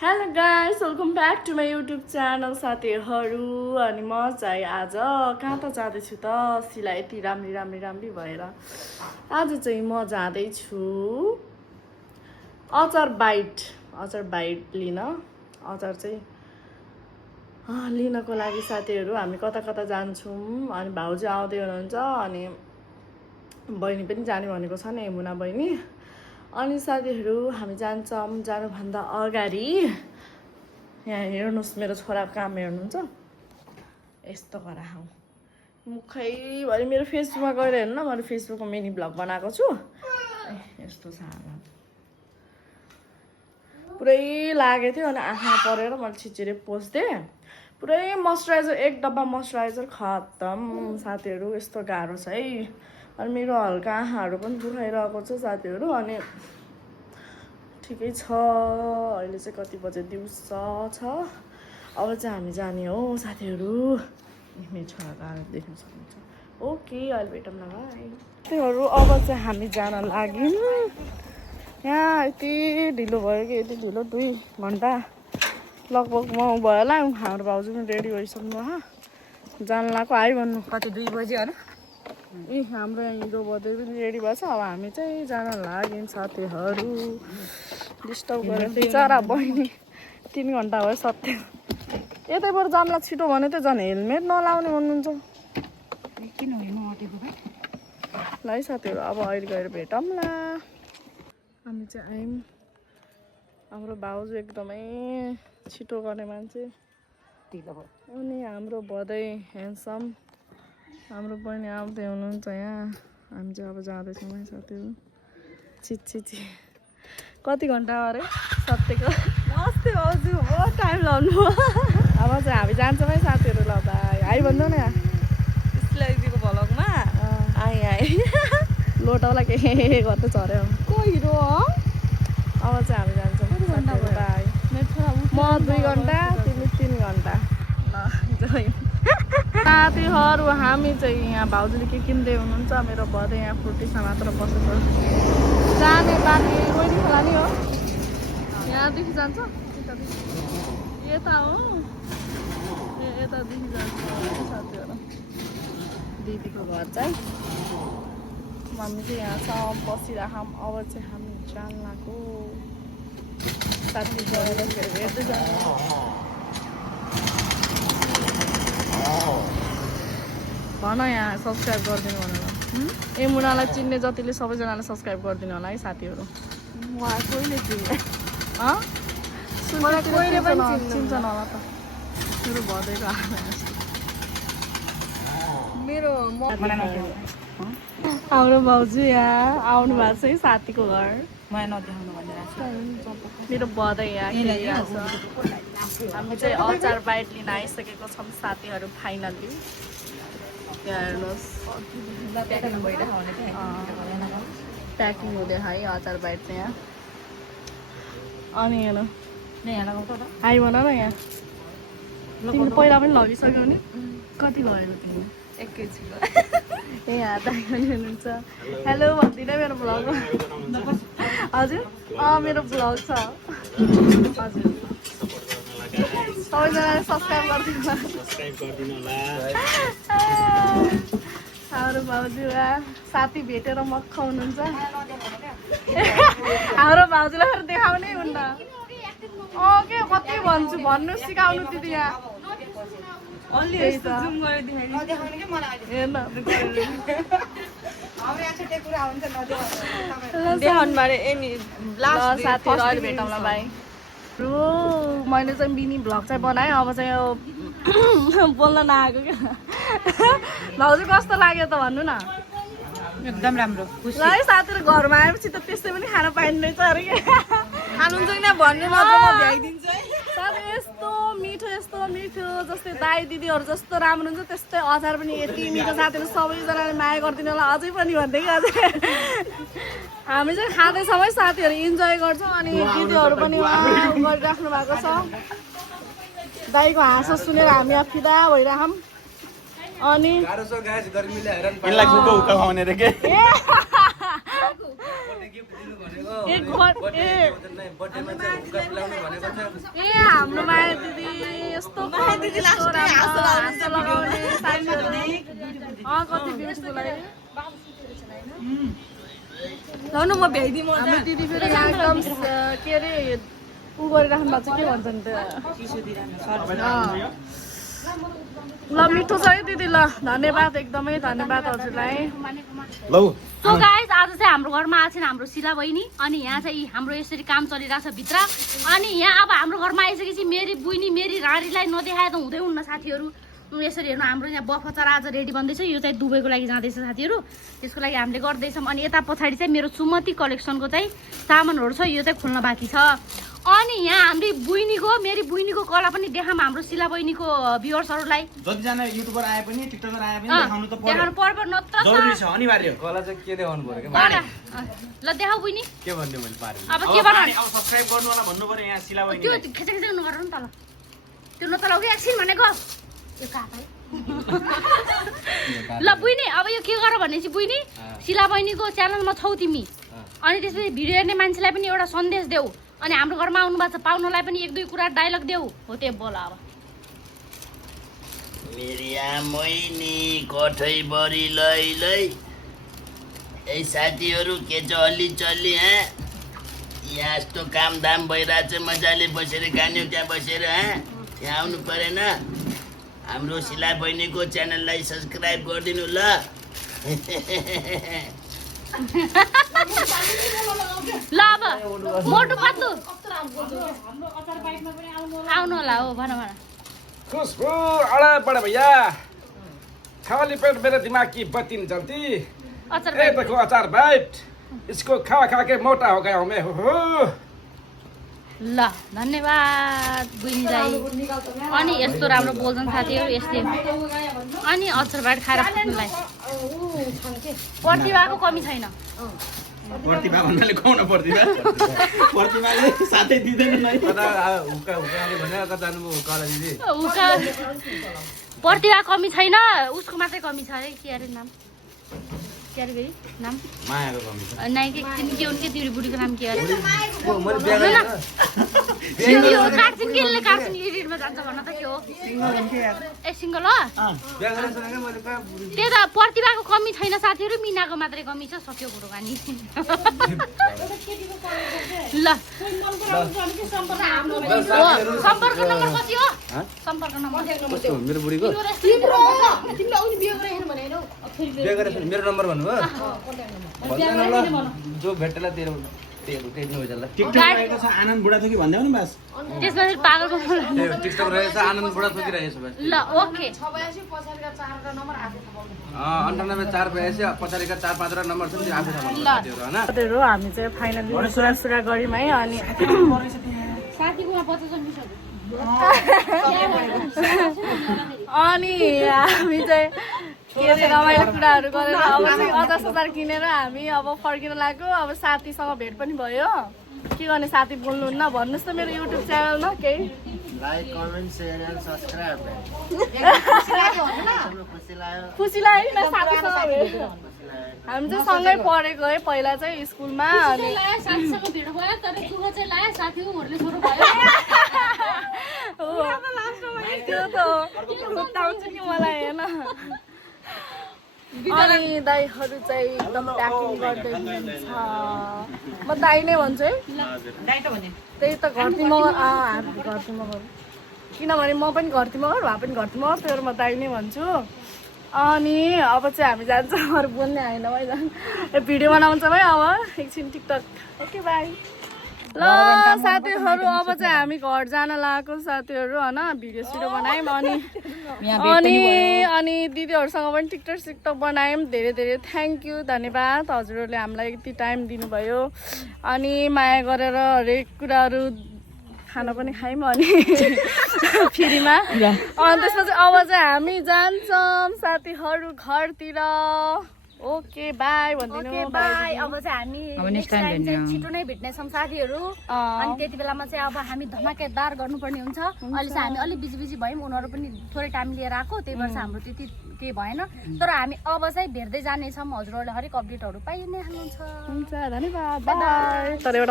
Hello guys welcome back to my YouTube channel साथीहरू। अनि म चाहिँ आज कहाँ त जाँदैछु त सिलाई यति राम्री भएर आज चाहिँ म जाँदैछु अचार बाइट लिन। अचार चाहिँ लिनको लागि साथीहरू हामी कता कता जान्छौँ। अनि भाउजू आउँदै हुनुहुन्छ अनि बहिनी पनि जाने भनेको छ नि मुना बहिनी। अनि साथीहरू हामी जान्छौँ। जानुभन्दा अगाडि यहाँ हेर्नुहोस् मेरो छोराको काम हेर्नुहुन्छ यस्तो गराहौँ मुखैभरि मेरो फेसबुकमा गएर हेर्नु न। मैले फेसबुकमा मिनी ब्लग बनाएको छु। यस्तो छ हालत पुरै लागेको थियो अनि आँखा परेर मैले छिचेर पोस्दिएँ। पुरै मोइस्चराइजर एक डब्बा मोइस्चराइजर खत्तम साथीहरू। यस्तो गाह्रो छ है। अनि मेरो हल्का आँखाहरू पनि दुखाइरहेको छ साथीहरू। अनि ठिकै छ अहिले चाहिँ कति बजे दिउँसो छ। अब चाहिँ हामी जाने हो साथीहरू। मेरो छोराको आएर देख्न सक्नुहुन्छ। ओके अहिले भेटौँ न भाइ साथीहरू। अब चाहिँ हामी जान लाग्यौँ। यहाँ यति ढिलो भयो कि यति ढिलो 2 घन्टा लगभग म भयो होला। हाम्रो भाउजू पनि रेडी भइसक्नु भयो जान लाग्यो। आइ भन्नु कति 2 बजी होला। हाम्रो यहाँ हिँडो बदै पनि रेडी भएछ। अब हामी चाहिँ जान लाग्यौँ साथीहरू। डिस्टर्ब गरेर बिचरा बहिनी 3 घन्टा भयो सत्य। यतैबाट जान्ला छिटो भने त झन् हेलमेट नलाउने भन्नुहुन्छ। किन हेर्नु आँटेको भाइ ल है साथीहरू अब अहिले गएर भेटौँला। हामी चाहिँ आयौँ। हाम्रो भाउजू एकदमै छिटो गर्ने मान्छे ढिलो भयो। अनि हाम्रो बधै ह्यान्डसम हाम्रो बहिनी आउँदै हुनुहुन्छ यहाँ। हामी चाहिँ अब जाँदैछौँ है साथीहरू। छि कति घन्टा अरे सत्यको मस्तै भाउजू बहुत टाइम लाउनु भयो। अब चाहिँ हामी जान्छौँ है साथीहरू। ल बाई आइ भन्नु न सिलाइजीको भ्लगमा आएँ लोटाउला के गर्दै झऱ्यो को हिरो हो। अब चाहिँ हामी जान्छौँ साथीहरू। बाई म 2 घन्टा तिमी 3 घन्टा ल साथीहरू। हामी चाहिँ यहाँ भाउजूले के किन्दै हुनुहुन्छ। मेरो बधै यहाँ फ्रुटीमा मात्र बसेको जाने बानी रोइनी खोला नि हो। यहाँदेखि जान्छ यता हो यतादेखि जान्छ साथीहरू। दिदीको घर चाहिँ मम्मी चाहिँ यहाँ सब बसिराखौँ। अब चाहिँ हामी जान लाग्यो साथीहरू हेर्दै जानु। भन यहाँ सब्सक्राइब गरिदिनु भनेर। ए मुनालाई चिन्ने जतिले सबैजनाले सब्सक्राइब गरिदिनु होला है साथीहरू। कहिले चिन्छन् होला त मेरो भदैको आमा मेरो हाम्रो भाउजू यहाँ आउनु भएको छ है साथीको घर। मलाई नदेखाउनु भनेर मेरो बधै यहाँ खेलिरहेको छ। हामी चाहिँ अचार बाइट लिन आइसकेको छौँ साथीहरू फाइनल्ली। यहाँ हेर्नुहोस् प्याकिङ हुँदै है अचार बाइट चाहिँ यहाँ। अनि हेर्नु आइ भन न यहाँ तिमीले पहिला पनि लगिसक्यौ नि कति भयो तिमी 1 केजी ए यहाँ दाइ पनि हुनुहुन्छ। हेलो भन्दिनँ मेरो भ्लग हजुर मेरो भ्लग छ हजुर। सबैजनाले सब्सक्राइब गरिदिनु होला। हाम्रो भाउजू साथी भेटेर मक्ख हुनुहुन्छ। हाम्रो भाउजूलाई फेरि देखाउनै हुन्न। के कति भन्छु भन्नु सिकाउनु दिदी यहाँ साथीहरू भेटौँला भाइ। मैले चाहिँ मिनी भ्लग चाहिँ बनाएँ। अब चाहिँ यो बोल्न नआएको क्या। भाउजू कस्तो लाग्यो त भन्नु न। एकदम राम्रो ल है साथीहरू घरमा आएपछि त त्यस्तै पनि खान पाइँदो रहेछ अरे कि खानुहुन्छ कि भन्नु मात्र म भ्याइदिन्छु है। साथी यस्तो मिठो जस्तै दाइ दिदीहरू जस्तो राम्रो हुन्छ त्यस्तै अचार पनि यति मिठो। साथीहरू सबैजनाले माया गरिदिनु होला अझै पनि भन्दै कि अझै हामी चाहिँ खाँदैछौँ है साथीहरू इन्जोय गर्छौँ। अनि दिदीहरू पनि गरिराख्नु भएको छ। दाइको हाँसो सुनेर हामी यहाँ फिदा भइराखौँ। अनि हाम्रो माया दिदी यस्तो कति भ्युजको लागि लाउनु म भ्याइदिउँ म हाम्रो दिदी फेरि यहाँ एकदम के अरे उ गरिराख्नु भएको छ के भन्छन् त्यो ल मिठो छ है दिदी ल धन्यवाद एकदमै धन्यवाद हजुरलाई सो गाइस आज चाहिँ हाम्रो घरमा आएको छैन हाम्रो शिला बहिनी अनि यहाँ चाहिँ हाम्रो यसरी काम चलिरहेछ भित्र अनि यहाँ अब हाम्रो घरमा आइसकेपछि मेरी बुइनी मेरी रारीलाई नदेखाए त हुँदै हुन्न साथीहरू यसरी हेर्नु हाम्रो यहाँ बफचर आज रेडी बन्दैछ यो चाहिँ दुबईको लागि जाँदैछ साथीहरू त्यसको लागि हामीले गर्दैछौँ अनि यता पछाडि चाहिँ मेरो सुमति कलेक्सनको चाहिँ सामानहरू छ यो चाहिँ खोल्न बाँकी छ अनि यहाँ हाम्रो बुइनीको मेरी बुइनीको कला पनि देखाम हाम्रो शिला बहिनीको भ्युअर्सहरूलाई जतिजना युट्युबर आए पनि टिकटकर आए पनि देखाउनु त देखाउनु पर्यो नत्र जरुरी छ अनिवार्य कला चाहिँ के देखाउनु पर्यो के ल देखाऊ बुइनी के भन्ने मैले पारे अब के बनाउने अब सब्स्क्राइब गर्नु होला भन्नु पर्यो यहाँ शिला बहिनी त्यो खेचे खेचे गर्नु गर्नु नि तल त्यो नचलाउ कि एकछिन भनेको यो कापै ल बुइनी अब यो के गर भनेपछि बुइनी शिला बहिनीको च्यानलमा छौ तिमी अनि त्यसपछि भिडियो हेर्ने मान्छेलाई पनि एउटा सन्देश देऊ अनि हाम्रो घरमा आउनु भएको छ पाउनलाई पनि एक दुई कुरा डायलग देऊ हो त्यो बोल अब मेरिया मैनी कठै बरी लै लै ए साथीहरू के छ अलि चल्ली यहाँ यस्तो कामदाम भइरहेछ मजाले बसेर खाने त्यहाँ बसेर यहाँ आउनु परेन हाम्रो शिला बहिनीको च्यानललाई सब्स्क्राइब गरिदिनु ल ल अब मोटु पत्लु आउनु होला हो भन भन खुशबू अरे बड़े भैया खाली पेट मेरे दिमाग की बत्ती नहीं जलती अचार ए देखो अचार बैठ इसको खा खा के मोटा हो गया हूँ मैं हो ल धन्यवाद बुइनीलाई अनि यस्तो राम्रो बोल्छन् साथीहरू यसले अनि अचारबाट खाएर फुट्नुलाई प्रतिभाको कमी छैन प्रतिभा भन्नाले कौन प्रतिभा प्रतिभाले साथै दिँदैन नै कता हुका हुकाले भने कता जानुभयो हुकाला दिदी उका प्रतिभा कमी छैन उसको मात्रै कमी छ अरे के अरे नाम के अरे फेरि नाम मायाको कमी छ नाइ के के उनके तिरी बुढीको नाम के अरे मैले बिहा गरेँ काट्छिन् के काट्छिन् एडिटमा जान्छ भन्न त के हो ए सिङ्गल हो बिहा गरेँ सुनेको मैले कहाँ त्यही त प्रतिभाको कमी छैन साथीहरू मिनाको मात्रै कमी छ सक्यो कुरो गानी ल सम्पर्क नम्बर कति हो सम्पर्क नम्बर कस्तो मेरो बुढीको बिहा गरेँ सुने मेरो नम्बर भन्नुभयो भन्दैन ल जो भेट्टला तेरो टेक्नु हो ल टिकटक रहेको छ आनन्द बुढा थोकी भन्दै नि बस त्यसमा फेरि पागलको टिकटक रहेछ आनन्द बुढा थोकिरहेछ बस ल ओके 98 4 पछाडिका 4 5 वटा नम्बर छ नि आफै थाहा ल होइन साथीहरू हामी चाहिँ फाइनली सुरा गऱ्यौँ है अनि साथीकोमा 50 अनि हामी चाहिँ के अरे रमाइलो कुराहरू गरेर अब चाहिँ 50,000 किनेर हामी अब फर्किन लाग्यो अब साथीसँग भेट पनि भयो के गर्ने साथी बोल्नुहुन्न भन्नुहोस् त मेरो युट्युब च्यानलमा केही like comment share and subscribe खुसी लाग्यो नि साथीसँग भेट हामी चाहिँ सँगै पढेको है पहिला चाहिँ स्कुलमा अनि साथीसँग भेट भयो तर दुःख चाहिँ लाग्यो साथीहरूले छोड्नु भयो त्यो त रुताउँछ कि मलाई होइन अनि दाइहरू चाहिँ एकदम प्याकिङ गर्दै हुनुहुन्छ म दाइ नै भन्छु है त्यही त घरती मगर हामी घरती मगर किनभने म पनि घरती मगर भए पनि घरती मगर त्यही भएर म दाइ नै भन्छु अनि अब चाहिँ हामी जान्छ अरू बोल्ने होइन भाइ भिडियो बनाउँछ भाइ अब एकछिन टिकटक ओके बाई ल साथीहरू अब चाहिँ हामी घर जान लागेको साथीहरू होइन भिडियो सिडियो बनायौँ अनि दिदीहरूसँग पनि टिकटक बनायौँ धेरै धेरै थ्याङ्क यू धन्यवाद हजुरहरूले हामीलाई यति टाइम दिनुभयो अनि माया गरेर हरेक कुराहरू खाना पनि खायौँ अनि फ्रीमा अनि त्यसपछि अब चाहिँ हामी जान्छौँ साथीहरू घरतिर ओके बाई भनिदिनु ओके बाई अब चाहिँ हामी नेक्स्ट टाइम चाहिँ छिटो नै भेट्नेछौँ साथीहरू अनि त्यति बेलामा चाहिँ अब हामी धमाकेदार गर्नुपर्ने हुन्छ अहिले चाहिँ हामी अलिक बिजी भयौँ उनीहरू पनि थोरै टाइम लिएर आएको त्यही भएर चाहिँ हाम्रो त्यति केही भएन तर हामी अब चाहिँ भेट्दै जानेछौँ हजुरहरूले हरेक अपडेटहरू पाइ नै हाल्नुहुन्छ हुन्छ धन्यवाद बाई तर एउटा